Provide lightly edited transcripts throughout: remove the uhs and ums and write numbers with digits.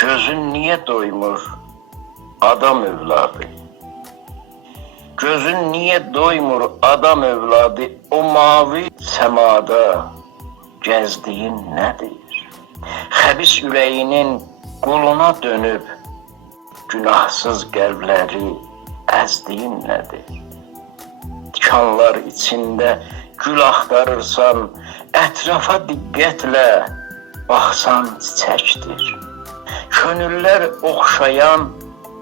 Gözün niye doymur adam evladı? Gözün niye doymur adam evladı? O mavi semada gezdiğin nedir? Xəbis ürəyinin quluna dönüb günahsız qəlbləri əzdiyin nədir? Tikanlar içində gül axtarırsan, ətrafa diqqətlə baxsan çiçəkdir. Könüllər oxşayan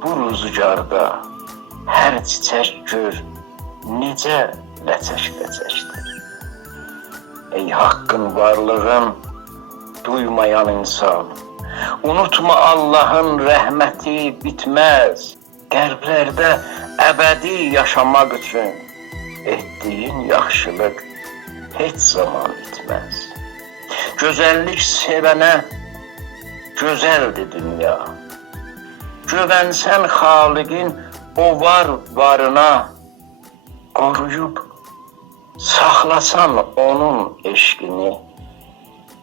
bu rüzgarda hər çiçək gör necə ləçək-ləçəkdir. Ey haqqın varlığın duymayan insan, unutma Allah'ın rəhməti bitməz. Qəlblərdə əbədi yaşamaq üçün etdiyin yaxşılıq heç zaman bitməz. Gözəllik sevənə gözəldir dünya. Güvənsən Xaliqin o varına, qoruyub saxlasan onun eşqini,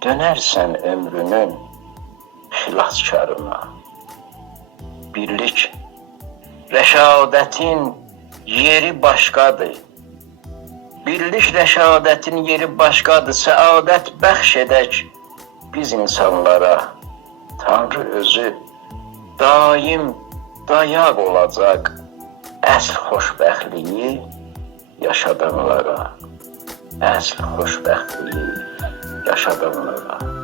dönərsən ömrünün xilaskarına. Birlik, rəşadətin yeri başqadır. Birlik, rəşadətin yeri başqadır. Səadət bəxş edək biz insanlara. Tanrı özü daim dayaq olacaq əsl xoşbəxtliyi yaşadanlara. Əsl xoşbəxtliyi yaşadanlara.